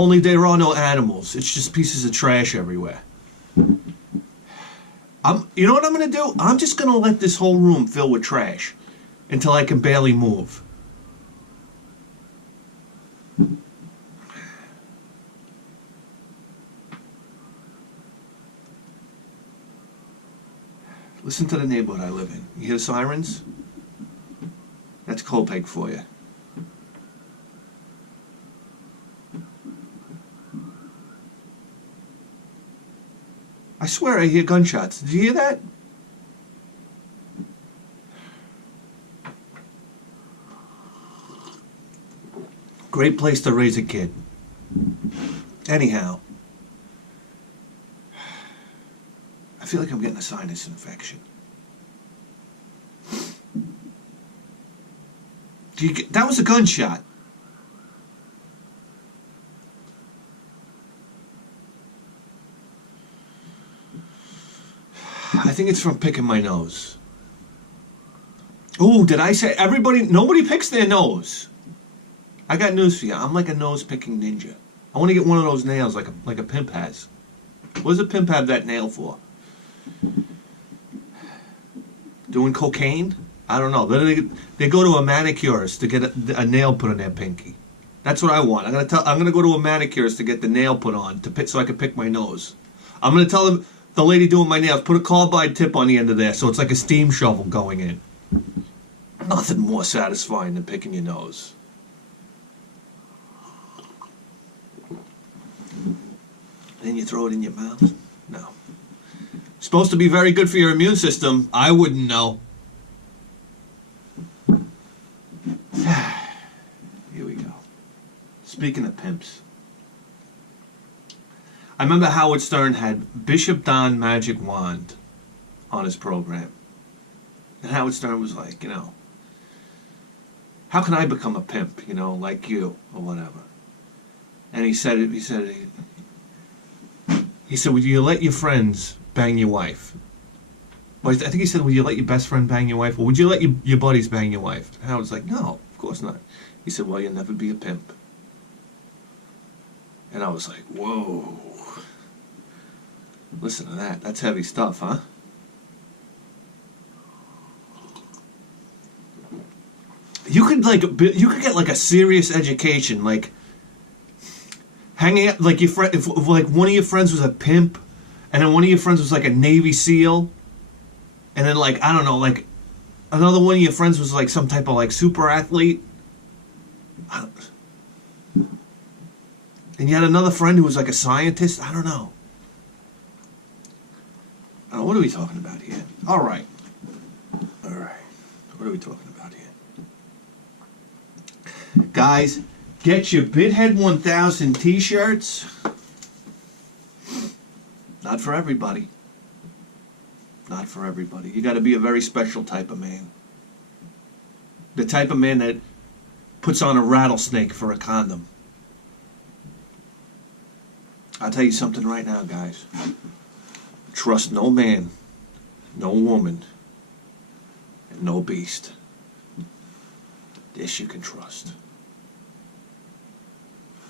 Only there are no animals. It's just pieces of trash everywhere. You know what I'm going to do? I'm just going to let this whole room fill with trash until I can barely move. Listen to the neighborhood I live in. You hear the sirens? That's Copac for you. I swear I hear gunshots. Did you hear that? Great place to raise a kid. Anyhow. I feel like I'm getting a sinus infection. That was a gunshot. I think it's from picking my nose. Ooh, did I say nobody picks their nose. I got news for you. I'm like a nose-picking ninja. I want to get one of those nails like a pimp has. What does a pimp have that nail for? Doing cocaine? I don't know. They go to a manicurist to get a nail put on their pinky. That's what I want. I'm gonna go to a manicurist to get the nail put on so I can pick my nose. I'm gonna tell the lady doing my nails, put a carbide tip on the end of there so it's like a steam shovel going in. Nothing more satisfying than picking your nose. Then you throw it in your mouth? No. Supposed to be very good for your immune system. I wouldn't know. Here we go. Speaking of pimps. I remember Howard Stern had Bishop Don Magic Wand on his program. And Howard Stern was like, how can I become a pimp, like you, or whatever. And he said, would you let your friends bang your wife? Well, I think he said, would you let your best friend bang your wife? Or would you let your buddies bang your wife? And Howard's like, no, of course not. He said, well, you'll never be a pimp. And I was like, whoa. Listen to that. That's heavy stuff, huh? You could get like a serious education, like hanging out, like your friend, if like one of your friends was a pimp, and then one of your friends was like a Navy SEAL, and then like I don't know, like another one of your friends was like some type of like super athlete, and you had another friend who was like a scientist. I don't know. What are we talking about here? All right. What are we talking about here? Guys, get your Bithead 1000 t-shirts. Not for everybody. Not for everybody. You got to be a very special type of man. The type of man that puts on a rattlesnake for a condom. I'll tell you something right now, guys. Trust no man, no woman, and no beast. This you can trust.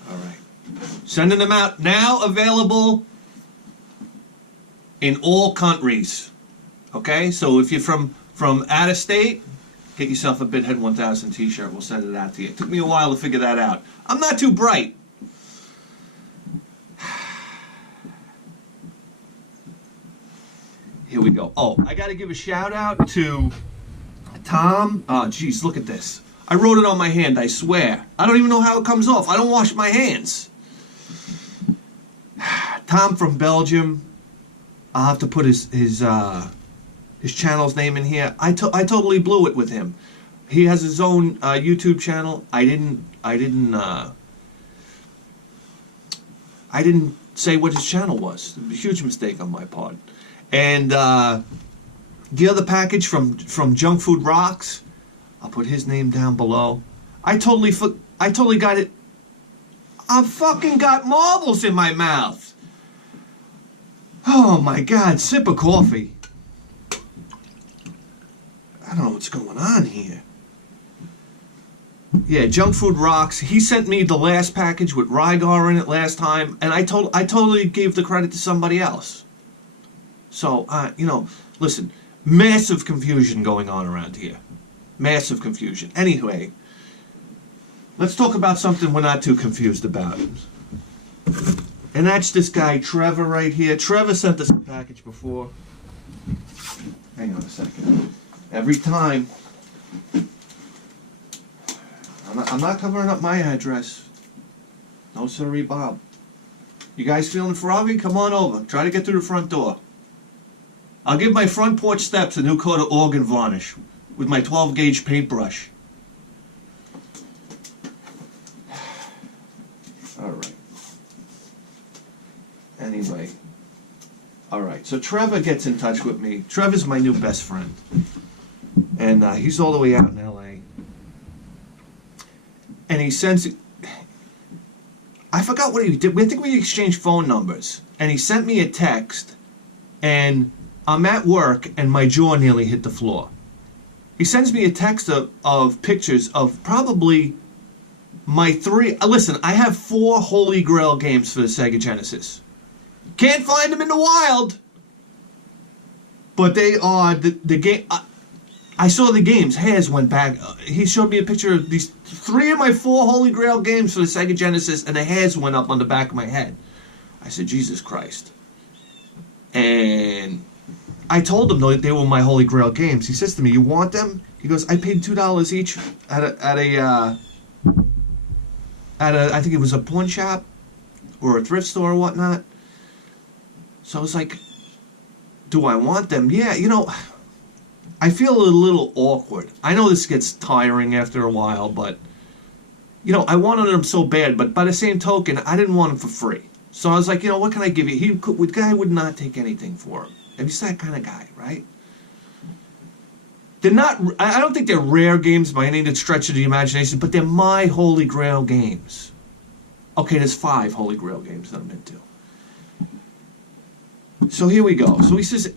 All right. Sending them out now, available in all countries. Okay? So if you're from out of state, get yourself a Bithead 1000 t-shirt. We'll send it out to you. It took me a while to figure that out. I'm not too bright. Here we go. Oh, I got to give a shout out to Tom. Oh, geez, look at this. I wrote it on my hand, I swear. I don't even know how it comes off. I don't wash my hands. Tom from Belgium. I'll have to put his channel's name in here. I totally blew it with him. He has his own YouTube channel. I didn't say what his channel was. A huge mistake on my part. And the other package from Junk Food Rocks, I'll put his name down below. I totally got it. I fucking got marbles in my mouth. Oh my God, sip of coffee. I don't know what's going on here. Yeah, junk food rocks. He sent me the last package with Rygar in it last time, and I totally gave the credit to somebody else. So, you know, listen, massive confusion going on around here. Massive confusion. Anyway, let's talk about something we're not too confused about. And that's this guy, Trevor, right here. Trevor sent us a package before. Hang on a second. Every time. I'm not covering up my address. No, sorry, Bob. You guys feeling froggy? Come on over. Try to get through the front door. I'll give my front porch steps a new coat of organ varnish with my 12-gauge paintbrush. All right. Anyway. All right. So Trevor gets in touch with me. Trevor's my new best friend. And he's all the way out in L.A. And he sends... I forgot what he did. I think we exchanged phone numbers. And he sent me a text. And I'm at work and my jaw nearly hit the floor. He sends me a text of pictures of probably my 3... listen, I have 4 Holy Grail games for the Sega Genesis. Can't find them in the wild. But they are the game... I saw the games. Hairs went back. He showed me a picture of these 3 of my 4 Holy Grail games for the Sega Genesis, and the hairs went up on the back of my head. I said, Jesus Christ. And I told him they were my Holy Grail games. He says to me, you want them? He goes, I paid $2 each at a I think it was a pawn shop or a thrift store or whatnot. So I was like, do I want them? Yeah, you know... I feel a little awkward. I know this gets tiring after a while, but, you know, I wanted them so bad, but by the same token, I didn't want them for free. So I was like, you know, what can I give you? The guy would not take anything for him. And he's that kind of guy, right? They're not, I don't think they're rare games by any stretch of the imagination, but they're my Holy Grail games. Okay, there's 5 Holy Grail games that I'm into. So here we go. So he says...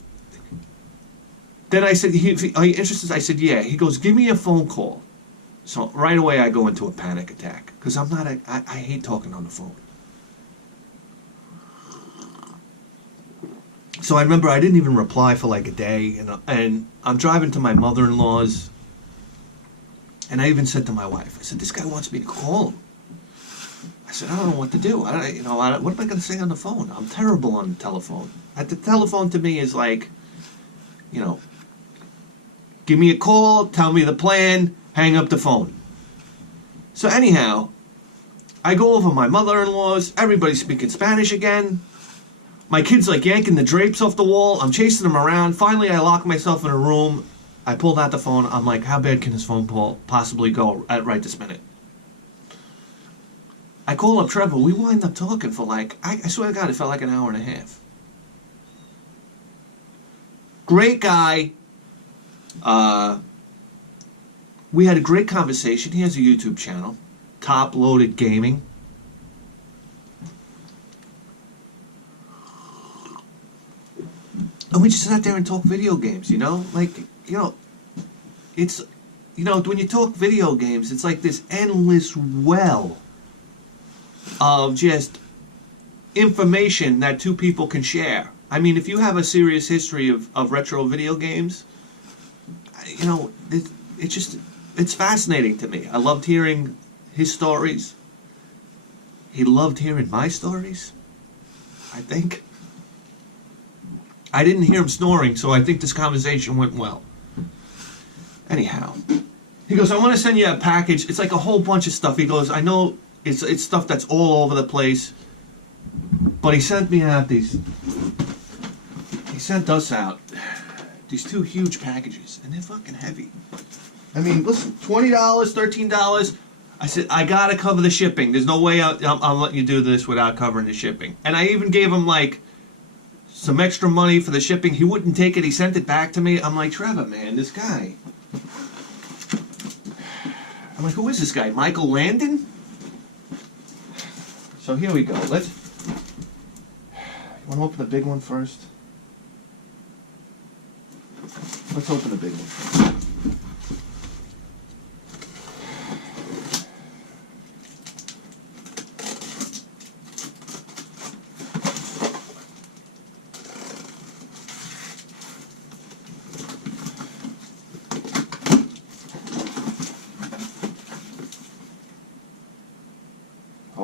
Then I said, are you interested? I said, yeah. He goes, give me a phone call. So right away I go into a panic attack. Because I'm not, I hate talking on the phone. So I remember I didn't even reply for like a day. And I'm driving to my mother-in-law's. And I even said to my wife, I said, this guy wants me to call him. I said, I don't know what to do. What am I going to say on the phone? I'm terrible on the telephone. The telephone to me is like, you know, give me a call, tell me the plan, hang up the phone. So anyhow, I go over my mother-in-law's, everybody's speaking Spanish again. My kid's like yanking the drapes off the wall, I'm chasing them around. Finally, I lock myself in a room. I pulled out the phone, I'm like, how bad can this phone call possibly go at right this minute? I call up Trevor, we wind up talking for like, I swear to God, it felt like an hour and a half. Great guy. We had a great conversation. He has a YouTube channel, ToploadedGaming. And we just sat there and talked video games, you know? Like, you know, it's, you know, when you talk video games, it's like this endless well of just information that 2 people can share. I mean, if you have a serious history of retro video games, you know, it's fascinating to me. I loved hearing his stories. He loved hearing my stories, I think. I didn't hear him snoring, so I think this conversation went well. Anyhow, he goes, I want to send you a package. It's like a whole bunch of stuff. He goes, I know it's stuff that's all over the place, but he sent me out these... He sent us out these 2 huge packages, and they're fucking heavy. I mean, listen, $20, $13. I said, I gotta cover the shipping. There's no way I'm letting you do this without covering the shipping. And I even gave him, like, some extra money for the shipping. He wouldn't take it. He sent it back to me. I'm like, Trevor, man, this guy. I'm like, who is this guy? Michael Landon? So here we go. You want to open the big one first? Let's open the big one first.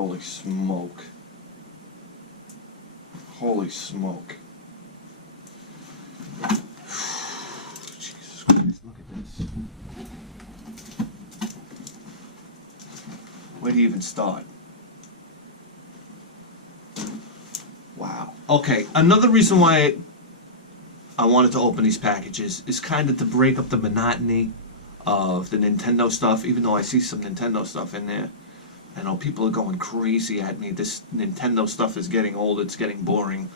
Holy smoke. Holy smoke. Jesus Christ, look at this. Where do you even start? Wow. Okay, another reason why I wanted to open these packages is kind of to break up the monotony of the Nintendo stuff, even though I see some Nintendo stuff in there. I know people are going crazy at me. This Nintendo stuff is getting old, it's getting boring.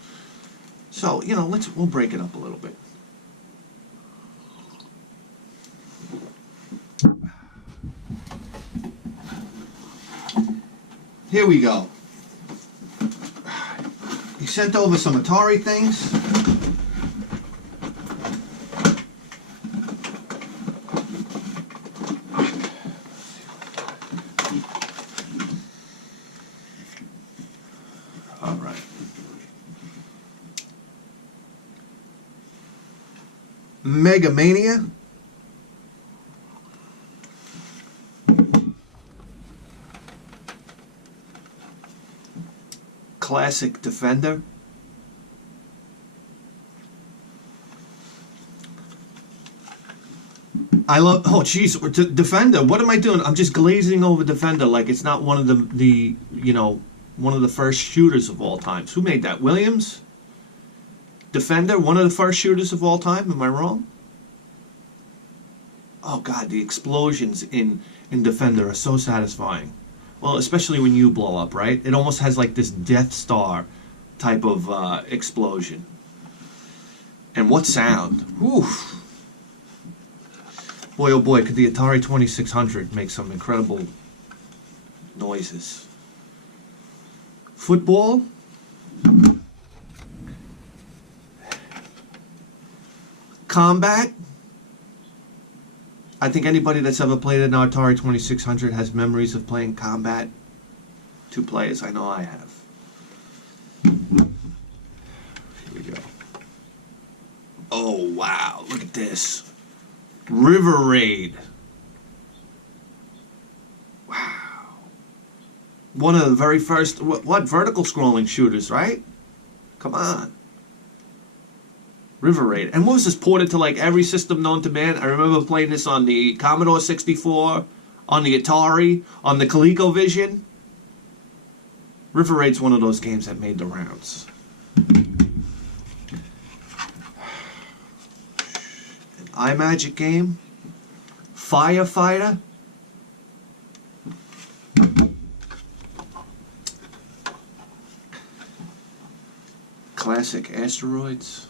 So, you know, we'll break it up a little bit. Here we go. He sent over some Atari things. All right. Mega Mania. Classic Defender. I love, oh jeez, Defender, what am I doing? I'm just glazing over Defender like it's not one of the you know, one of the first shooters of all times. Who made that? Williams? Defender, one of the first shooters of all time, am I wrong? Oh god, the explosions in Defender are so satisfying. Well, especially when you blow up, right? It almost has like this Death Star type of explosion. And what sound? Oof. Boy, oh boy, could the Atari 2600 make some incredible noises. Football? Combat? I think anybody that's ever played an Atari 2600 has memories of playing Combat. 2 players, I know I have. Here we go. Oh, wow, look at this. River Raid. Wow. One of the very first, what vertical scrolling shooters, right? Come on. River Raid. And what was this, ported to like every system known to man? I remember playing this on the Commodore 64, on the Atari, on the ColecoVision. River Raid's one of those games that made the rounds. An iMagic game. Firefighter. Classic Asteroids.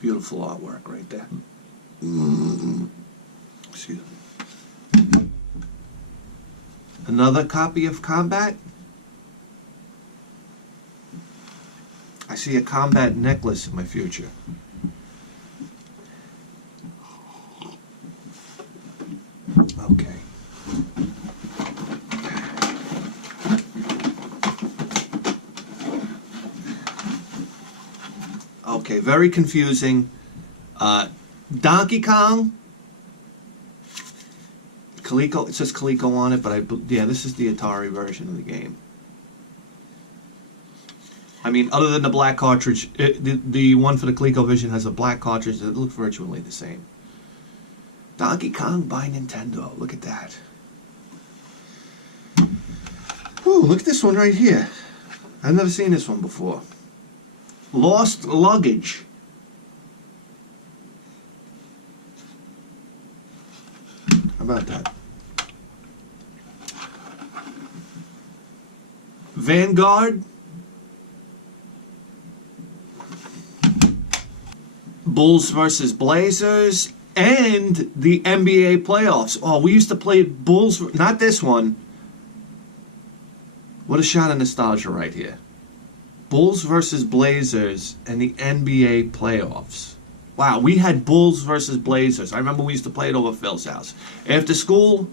Beautiful artwork right there. Excuse me. Another copy of Combat. I see a Combat necklace in my future. Okay. Okay, very confusing. Donkey Kong. Coleco, it says Coleco on it, but yeah, this is the Atari version of the game. I mean, other than the black cartridge, the one for the ColecoVision has a black cartridge that looks virtually the same. Donkey Kong by Nintendo. Look at that. Ooh, look at this one right here. I've never seen this one before. Lost Luggage. How about that? Vanguard. Bulls versus Blazers. And the NBA playoffs. Oh, we used to play Bulls. Not this one. What a shot of nostalgia right here. Bulls versus Blazers and the NBA playoffs. Wow, we had Bulls versus Blazers. I remember we used to play it over Phil's house. After school,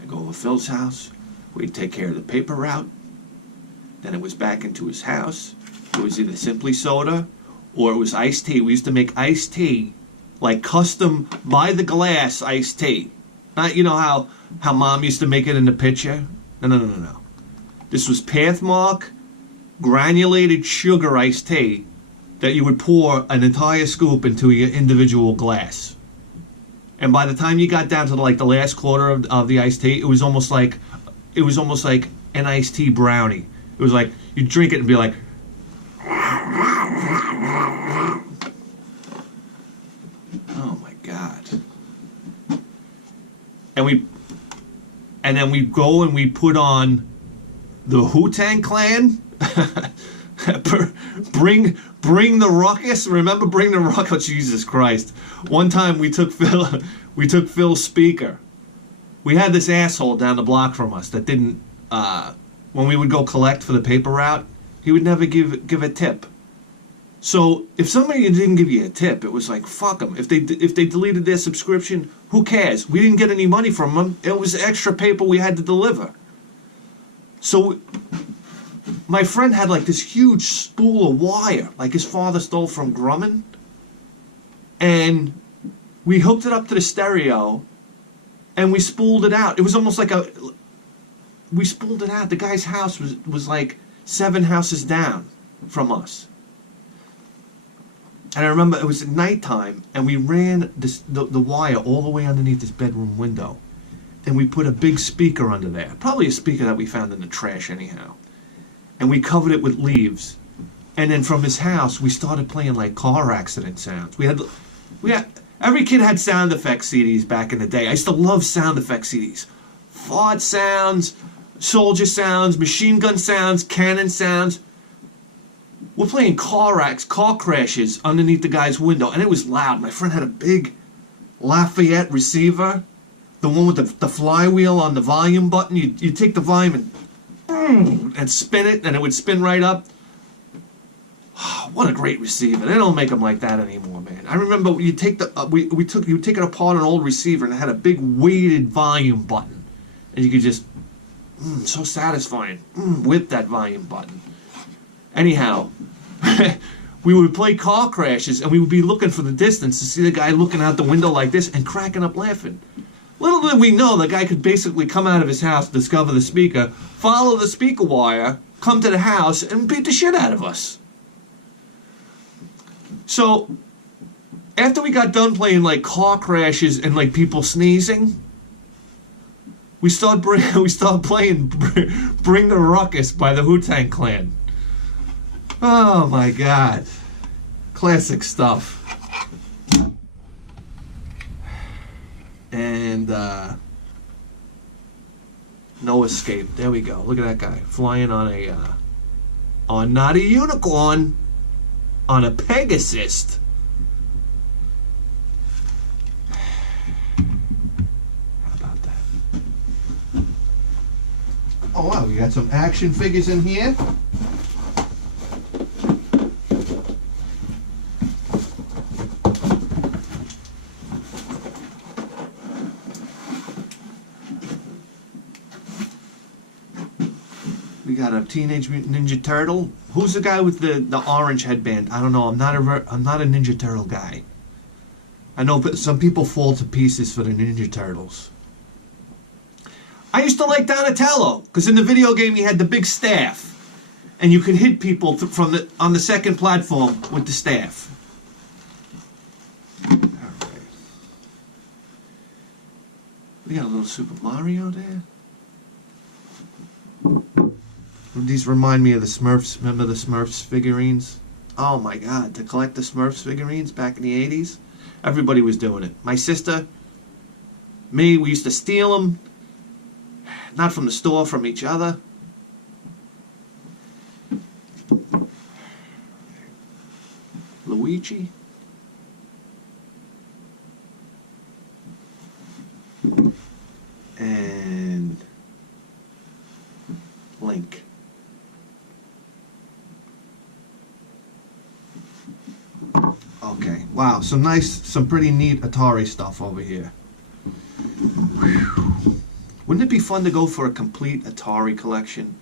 I'd go over Phil's house. We'd take care of the paper route. Then it was back into his house. It was either Simply Soda or it was iced tea. We used to make iced tea, like custom by the glass iced tea. Not, you know how Mom used to make it in the pitcher? No. This was Pathmark granulated sugar iced tea that you would pour an entire scoop into your individual glass. And by the time you got down to like the last quarter of the iced tea, it was almost like an iced tea brownie. It was like you drink it and be like, oh my God. And then we go and we put on the Wu-Tang Clan. bring the ruckus. Remember Bring the Ruckus? Oh, Jesus Christ. One time we took Phil's speaker. We had this asshole down the block from us that didn't when we would go collect for the paper route, he would never give a tip. So if somebody didn't give you a tip, it was like, fuck them. If they deleted their subscription, who cares? We didn't get any money from them. It was extra paper we had to deliver. So my friend had like this huge spool of wire, like his father stole from Grumman. And we hooked it up to the stereo and we spooled it out. It was almost like we spooled it out. The guy's house was like 7 houses down from us. And I remember it was at nighttime, and we ran the wire all the way underneath this bedroom window. And we put a big speaker under there. Probably a speaker that we found in the trash anyhow. And we covered it with leaves. And then from his house, we started playing like car accident sounds. We had every kid had sound effects CDs back in the day. I used to love sound effects CDs. Fart sounds, soldier sounds, machine gun sounds, cannon sounds. We're playing car crashes underneath the guy's window, and it was loud. My friend had a big Lafayette receiver, the one with the flywheel on the volume button. You take the volume and spin it, and it would spin right up. What a great receiver! They don't make them like that anymore, man. I remember you take you take it apart an old receiver, and it had a big weighted volume button, and you could just so satisfying. Whip that volume button. Anyhow, we would play car crashes, and we would be looking for the distance to see the guy looking out the window like this and cracking up laughing. Little did we know the guy could basically come out of his house, discover the speaker, follow the speaker wire, come to the house, and beat the shit out of us. So, after we got done playing like car crashes and like people sneezing, we started playing Bring the Ruckus by the Wu-Tang Clan. Oh my God. Classic stuff. And no escape. There we go. Look at that guy flying on not a unicorn, on a Pegasus. How about that? Oh wow, we got some action figures in here. We got a Teenage Mutant Ninja Turtle. Who's the guy with the orange headband? I don't know. I'm not a Ninja Turtle guy. I know some people fall to pieces for the Ninja Turtles. I used to like Donatello because in the video game he had the big staff, and you could hit people on the second platform with the staff. All right. We got a little Super Mario there. These remind me of the Smurfs. Remember the Smurfs figurines? Oh my God, to collect the Smurfs figurines back in the 80s? Everybody was doing it. My sister, me, we used to steal them. Not from the store, from each other. Luigi. And Link. Okay, wow, some pretty neat Atari stuff over here. Whew. Wouldn't it be fun to go for a complete Atari collection?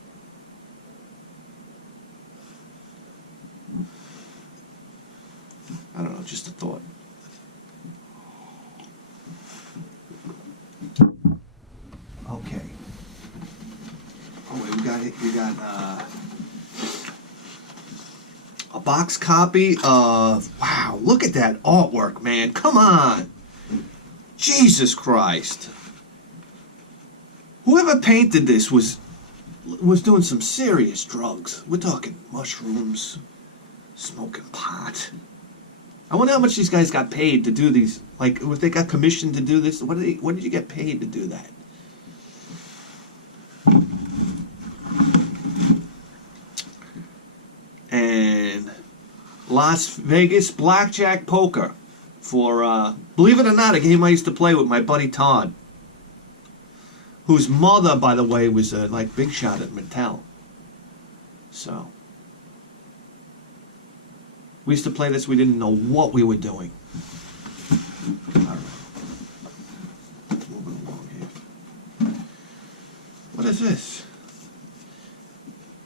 I don't know, just a thought. We got a box copy of, wow, look at that artwork, man. Come on. Jesus Christ. Whoever painted this was doing some serious drugs. We're talking mushrooms, smoking pot. I wonder how much these guys got paid to do these. Like, if they got commissioned to do this, what did you get paid to do that? And Las Vegas Blackjack Poker for, believe it or not, a game I used to play with my buddy Todd, whose mother, by the way, was a big shot at Mattel. So we used to play this. We didn't know what we were doing. All right, moving along here. What is this?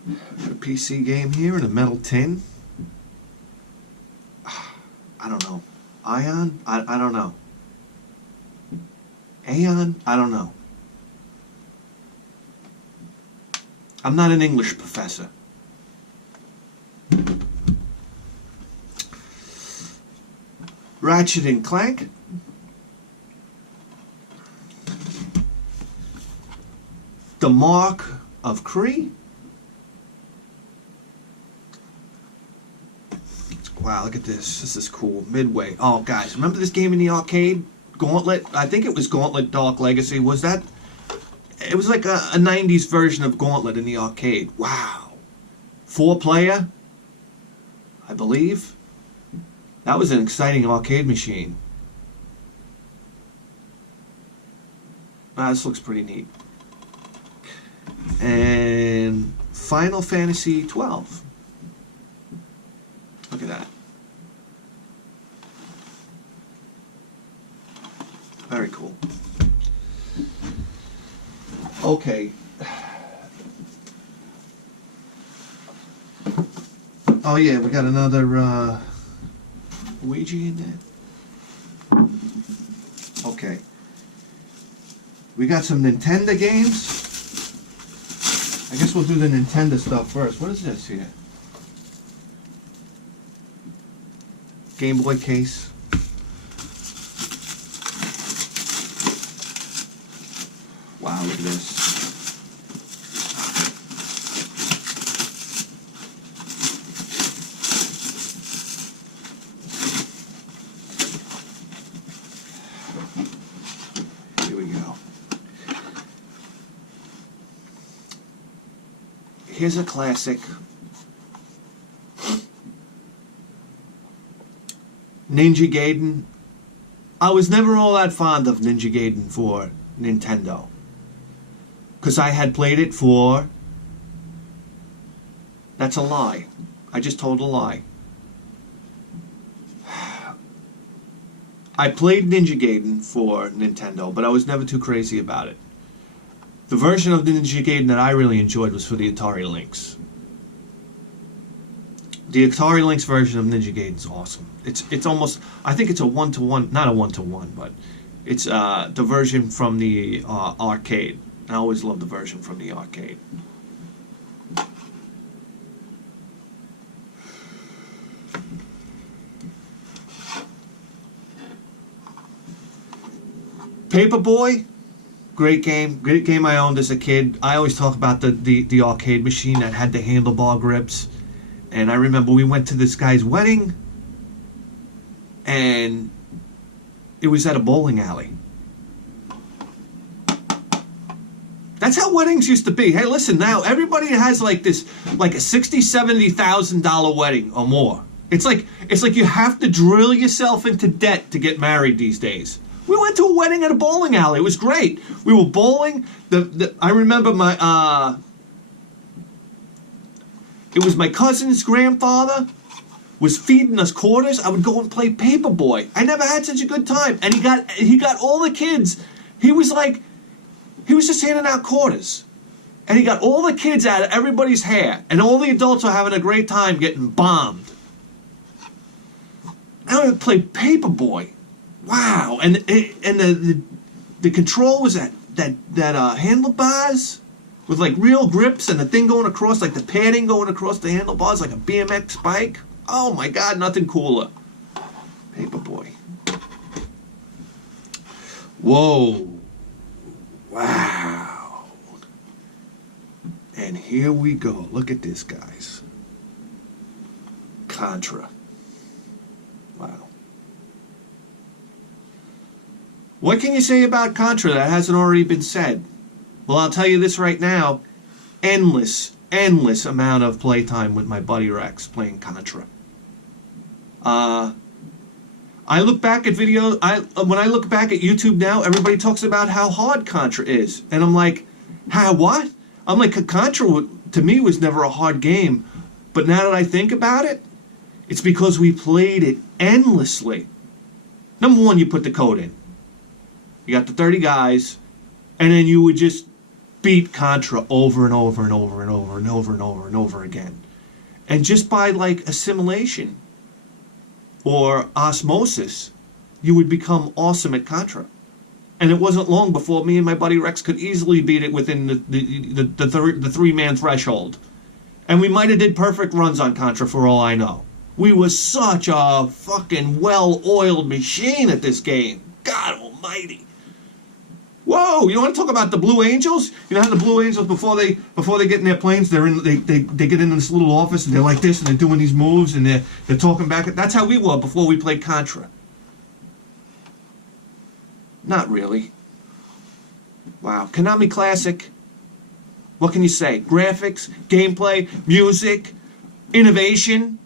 Got a PC game here in a metal tin. I don't know. Ion? I don't know. Aeon? I don't know. I'm not an English professor. Ratchet and Clank. The Mark of Cree. Wow, look at this. This is cool. Midway. Oh, guys, remember this game in the arcade? Gauntlet? I think it was Gauntlet Dark Legacy. Was that? It was like a 90s version of Gauntlet in the arcade. Wow. 4-player, I believe. That was an exciting arcade machine. Wow, this looks pretty neat. And Final Fantasy 12. Look at that. Very cool. Okay. Oh yeah, we got another Ouija in there. Okay. We got some Nintendo games. I guess we'll do the Nintendo stuff first. What is this here? Game Boy case. Wow, look at this. Here we go. Here's a classic. Ninja Gaiden. I was never all that fond of Ninja Gaiden for Nintendo, because I had played it for... That's a lie. I just told a lie. I played Ninja Gaiden for Nintendo, but I was never too crazy about it. The version of Ninja Gaiden that I really enjoyed was for the Atari Lynx. The Atari Lynx version of Ninja Gaiden is awesome. It's almost... I think it's a one-to-one... Not a one-to-one, but... It's the version from the arcade. I always love the version from the arcade. Paperboy, great game. Great game I owned as a kid. I always talk about the arcade machine that had the handlebar grips. And I remember we went to this guy's wedding, and it was at a bowling alley. That's how weddings used to be. Hey, listen, now everybody has like a $60,000-$70,000 wedding or more. It's like you have to drill yourself into debt to get married these days. We went to a wedding at a bowling alley. It was great. We were bowling. I remember my it was my cousin's grandfather was feeding us quarters. I would go and play Paperboy. I never had such a good time. And he got all the kids. He was just handing out quarters. And he got all the kids out of everybody's hair. And all the adults were having a great time getting bombed. I would play Paperboy. Wow. And the control was that handlebars. with like real grips and the thing going across, like the padding going across the handlebars like a BMX bike. Oh my God, nothing cooler. Paperboy. Whoa. Wow. And here we go. Look at this, guys. Contra. Wow. What can you say about Contra that hasn't already been said? Well, I'll tell you this right now. Endless amount of playtime with my buddy Rex playing Contra. I look back at videos, when I look back at YouTube now, everybody talks about how hard Contra is. And I'm like, how, what? I'm like, Contra to me was never a hard game. But now that I think about it, it's because we played it endlessly. Number one, you put the code in. You got the 30 guys, and then you would just beat Contra over and over and over and over and over and over and over again. And just by like assimilation or osmosis, you would become awesome at Contra. And it wasn't long before me and my buddy Rex could easily beat it within the three-man threshold. And we might have did perfect runs on Contra for all I know. We were such a fucking well-oiled machine at this game. God almighty. Whoa, you want to talk about the Blue Angels? You know how the Blue Angels, before they get in their planes, they get in this little office and they're like this and they're doing these moves and they're talking back. That's how we were before we played Contra. Not really. Wow, Konami Classic. What can you say? Graphics, gameplay, music, innovation,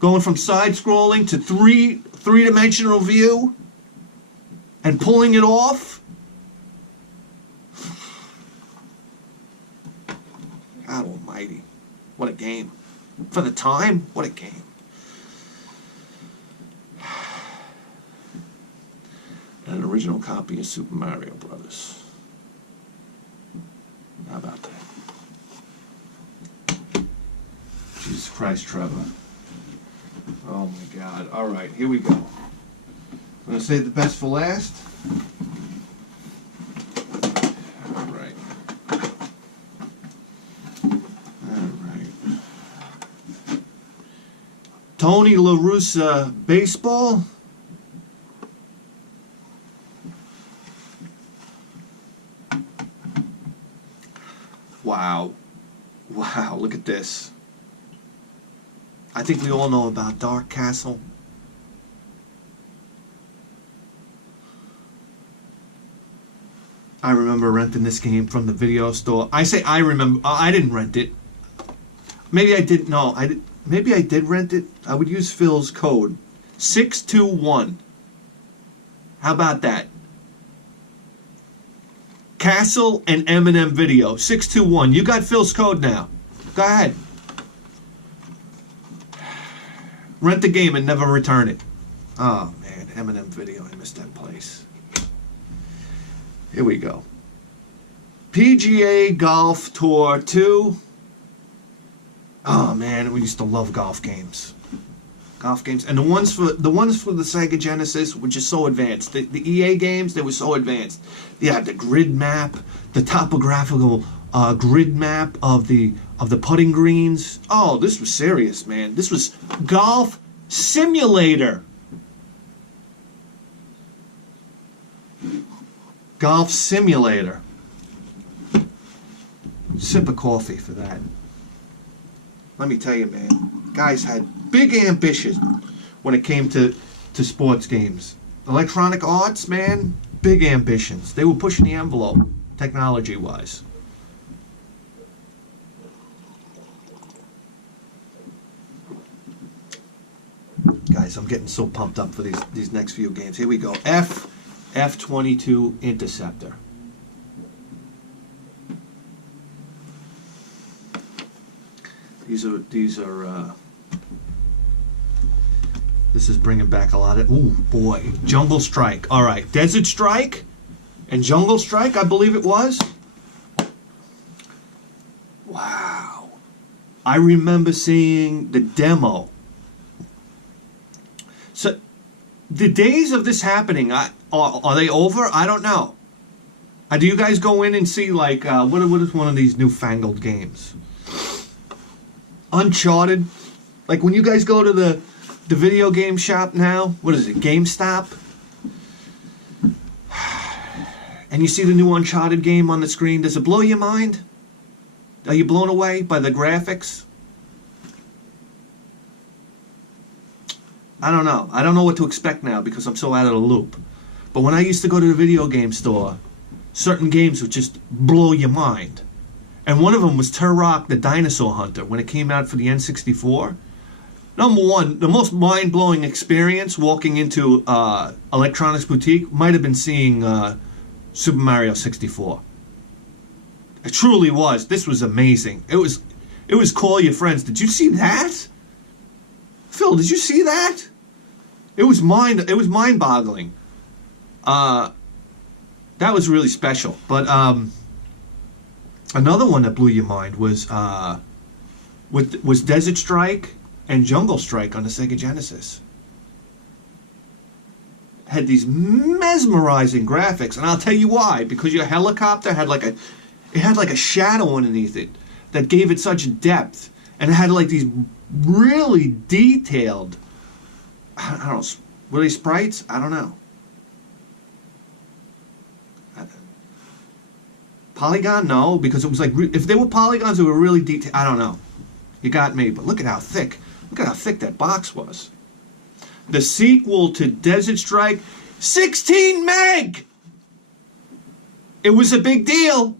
going from side-scrolling to three-dimensional view and pulling it off. God almighty. What a game. For the time, what a game. And an original copy of Super Mario Brothers. How about that? Jesus Christ, Trevor. Oh my God. All right, here we go. I'm going to save the best for last. All right. Tony La Russa baseball. Wow. Wow, look at this. I think we all know about Dark Castle. I remember renting this game from the video store. I say I remember. I didn't rent it. Maybe I did. No, I did. Maybe I did rent it. I would use Phil's code. 621. How about that? Castle and Eminem video. 621. You got Phil's code now. Go ahead. Rent the game and never return it. Oh, man. Eminem video. I missed that place. Here we go. PGA Golf Tour 2. Oh man, we used to love golf games. Golf games. And the ones for the Sega Genesis were just so advanced. The EA games, they were so advanced. You had the grid map, the topographical grid map of the putting greens. Oh, this was serious, man. This was Golf Simulator. Golf Simulator. Sip of coffee for that. Let me tell you, man, guys had big ambitions when it came to sports games. Electronic Arts, man, big ambitions. They were pushing the envelope, technology-wise. Guys, I'm getting so pumped up for these next few games. Here we go. F-22 Interceptor. These are this is bringing back a lot of, ooh boy, Jungle Strike. All right, Desert Strike and Jungle Strike, I believe it was. Wow. I remember seeing the demo. So the days of this happening, are they over? I don't know. Do you guys go in and see, like, what is one of these newfangled games? Uncharted. Like, when you guys go to the video game shop now, what is it, GameStop? And you see the new Uncharted game on the screen, does it blow your mind? Are you blown away by the graphics? I don't know. I don't know what to expect now because I'm so out of the loop. But when I used to go to the video game store, certain games would just blow your mind. And one of them was Turok the Dinosaur Hunter when it came out for the N64. Number one, the most mind-blowing experience walking into Electronics Boutique might have been seeing Super Mario 64. It truly was. This was amazing. It was call your friends. Did you see that? Phil, did you see that? It was mind-boggling. That was really special. But another one that blew your mind was Desert Strike and Jungle Strike on the Sega Genesis. Had these mesmerizing graphics, and I'll tell you why. Because your helicopter had like a shadow underneath it that gave it such depth, and it had like these really detailed. I don't know. Were they sprites? I don't know. Polygon? No, because it was like if they were polygons, they were really detailed. I don't know. You got me. But look at how thick. Look at how thick that box was. The sequel to Desert Strike, 16 meg! It was a big deal.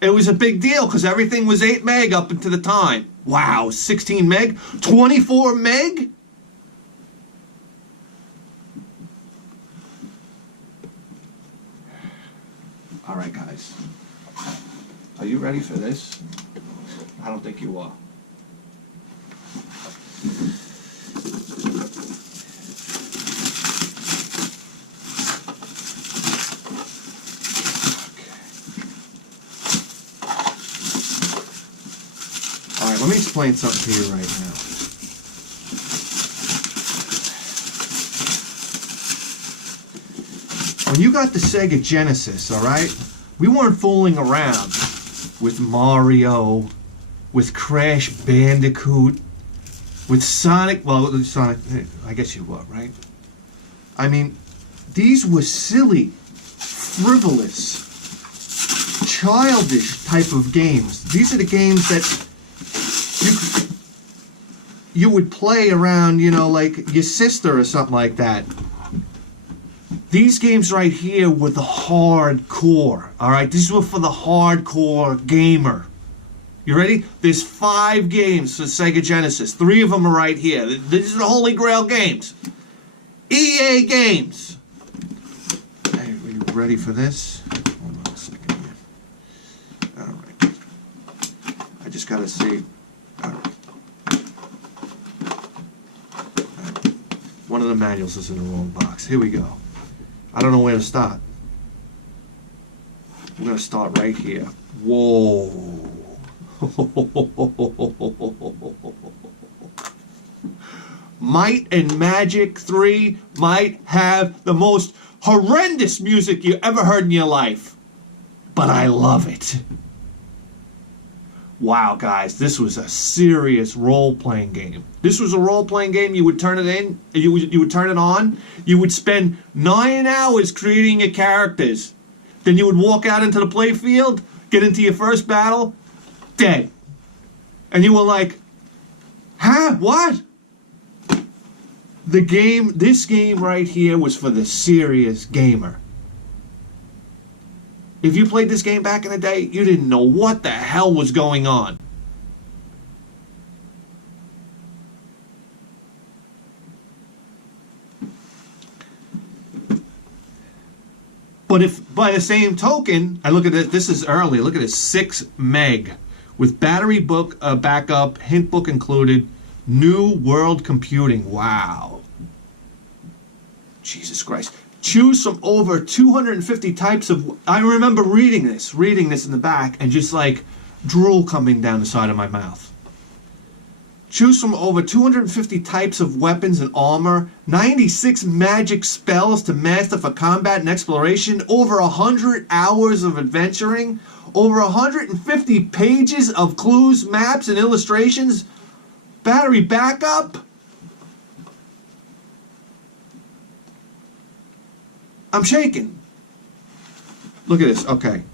It was a big deal because everything was 8 meg up into the time. Wow, 16 meg? 24 meg? All right, guys. Are you ready for this? I don't think you are. Let me explain something to you right now. When you got the Sega Genesis, all right, we weren't fooling around with Mario, with Crash Bandicoot, with Sonic. Well, Sonic, I guess you were, right? I mean, these were silly, frivolous, childish type of games. These are the games that you would play around, you know, like your sister or something like that. These games right here were the hardcore, all right? These were for the hardcore gamer. You ready? There's 5 games for Sega Genesis. 3 of them are right here. These are the Holy Grail games. EA games. Hey, are you ready for this? Hold on a second here. All right. I just got to see. All right. One of the manuals is in the wrong box. Here we go. I don't know where to start. I'm going to start right here. Whoa. Might and Magic 3 might have the most horrendous music you ever heard in your life. But I love it. Wow, guys, this was a serious role-playing game. This was a role-playing game. You would turn it in, you would turn it on. You would spend 9 hours creating your characters. Then you would walk out into the playfield, get into your first battle, dead. And you were like, huh, what? This game right here was for the serious gamer. If you played this game back in the day, you didn't know what the hell was going on. But if, by the same token, I look at this is early, look at this, 6 meg. With battery book backup, hint book included, new world computing, wow. Jesus Christ. Choose from over 250 types of... I remember reading this in the back, and just like drool coming down the side of my mouth. Choose from over 250 types of weapons and armor, 96 magic spells to master for combat and exploration, over 100 hours of adventuring, over 150 pages of clues, maps, and illustrations, battery backup. I'm shaking. Look at this. Okay.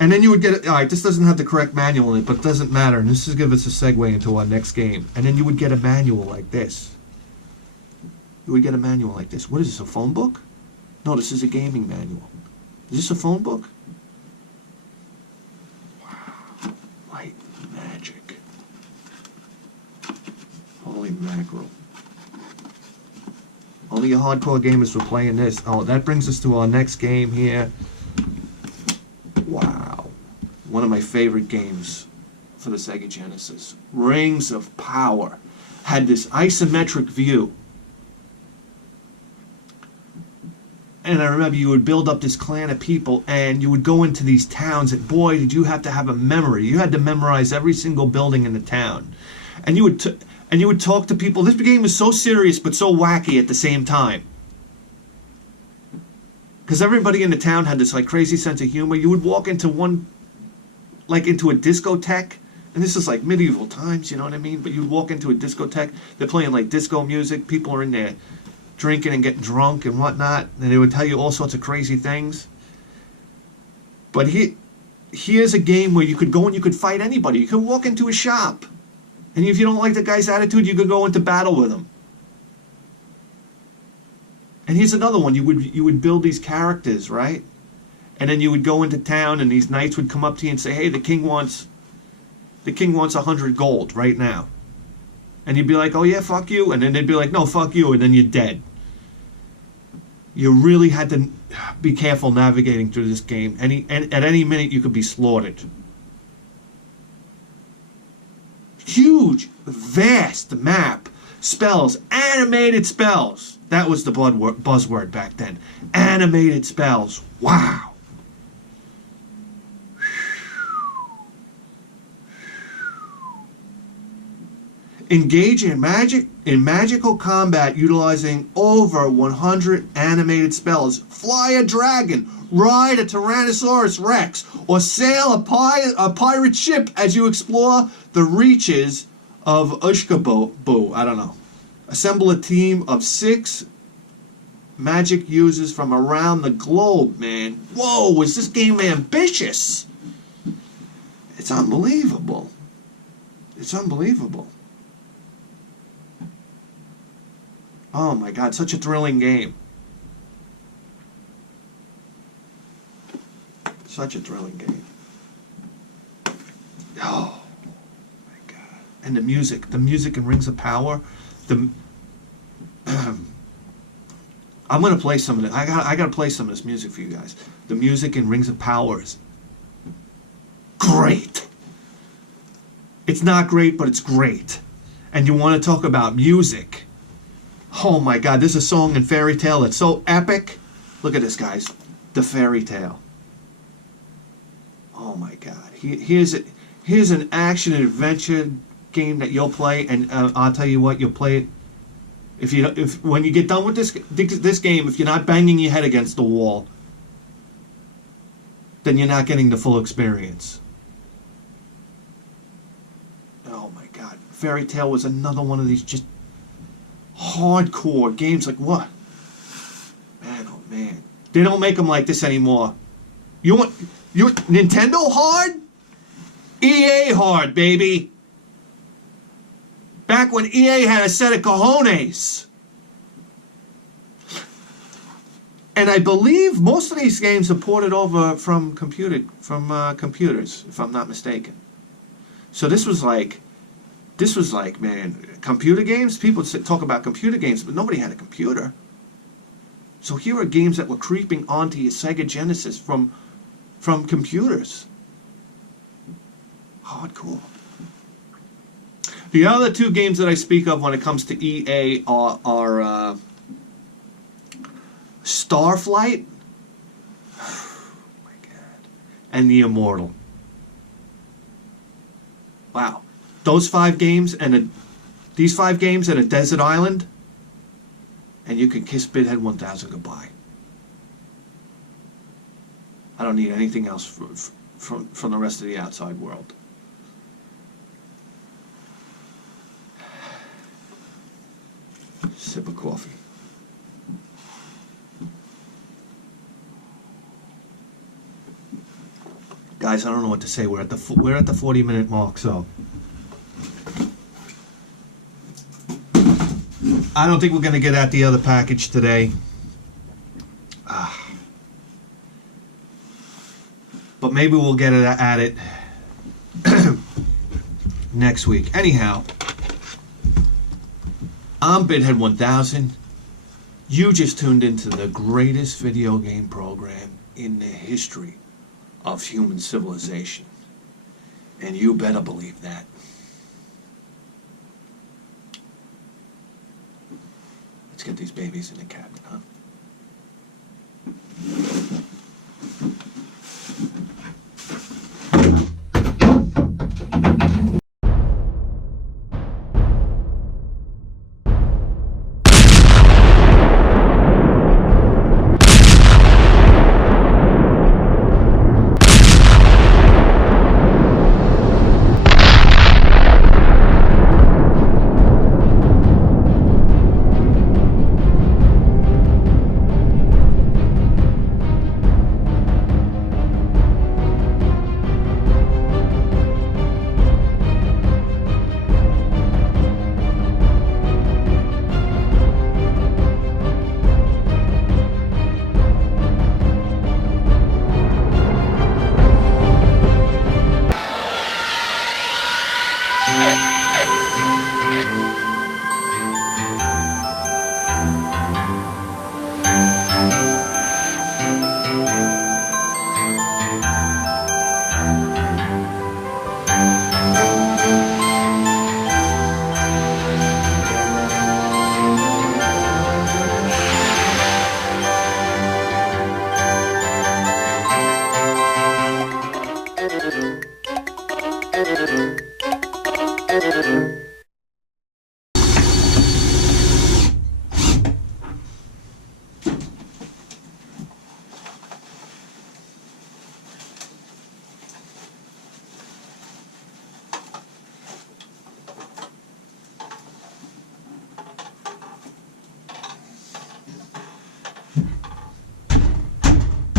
And then you would get it. All right, this doesn't have the correct manual in it, but it doesn't matter. And this is give us a segue into our next game. And then you would get a manual like this. You would get a manual like this. What is this, a phone book? No, this is a gaming manual. Is this a phone book? Wow. Light magic. Holy mackerel. Only your hardcore gamers were playing this. Oh, that brings us to our next game here. Wow. One of my favorite games for the Sega Genesis. Rings of Power. Had this isometric view. And I remember you would build up this clan of people and you would go into these towns and boy, did you have to have a memory. You had to memorize every single building in the town. And you would talk to people. This game was so serious but so wacky at the same time. Because everybody in the town had this like crazy sense of humor. You would walk into into a discotheque, and this is like medieval times, you know what I mean? But you'd walk into a discotheque, they're playing like disco music, people are in there drinking and getting drunk and whatnot, and they would tell you all sorts of crazy things. But here's a game where you could go and you could fight anybody. You could walk into a shop, and if you don't like the guy's attitude, you could go into battle with him. And here's another one. You would build these characters, right? And then you would go into town, and these knights would come up to you and say, "Hey, the king wants 100 gold right now." And you'd be like, "Oh yeah, fuck you." And then they'd be like, "No, fuck you," and then you're dead. You really had to be careful navigating through this game. And at any minute, you could be slaughtered. Huge, vast map, spells, animated spells. That was the buzzword back then. Animated spells. Wow. Engage in magical combat utilizing over 100 animated spells. Fly a dragon, ride a Tyrannosaurus Rex, or sail a pirate ship as you explore the reaches of Ushkabo. I don't know. Assemble a team of 6 magic users from around the globe, man. Whoa, is this game ambitious? It's unbelievable. It's unbelievable. Oh my God, such a thrilling game. Such a thrilling game. Oh my God. And the music in Rings of Power. I'm gonna play some of it. I gotta play some of this music for you guys. The music in Rings of Power is great. It's not great, but it's great. And you want to talk about music? Oh my God, there's a song in Fairy Tale that's so epic. Look at this, guys. The Fairy Tale. Oh my God. Here's an action and adventure game that you'll play, and I'll tell you what, you'll play it if when you get done with this game, if you're not banging your head against the wall, then you're not getting the full experience. Oh my God, Fairy Tale was another one of these just hardcore games. Like what? Man, oh man, they don't make them like this anymore. You want Nintendo hard? EA hard, baby. Back when EA had a set of cojones. And I believe most of these games are ported over from computers, if I'm not mistaken. So this was like, man, computer games? People talk about computer games, but nobody had a computer. So here are games that were creeping onto your Sega Genesis from computers. Hardcore. The other 2 games that I speak of when it comes to EA are Starflight, oh my God, and The Immortal. Wow, those 5 games and These 5 games at a desert island, and you can kiss Bidhead 1000 goodbye. I don't need anything else from the rest of the outside world. Sip of coffee. Guys, I don't know what to say. We're at the 40-minute mark, so I don't think we're going to get at the other package today. But maybe we'll get at it next week. Anyhow, I'm Bidhead 1000. You just tuned into the greatest video game program in the history of human civilization. And you better believe that. Let's get these babies in the cabinet, huh?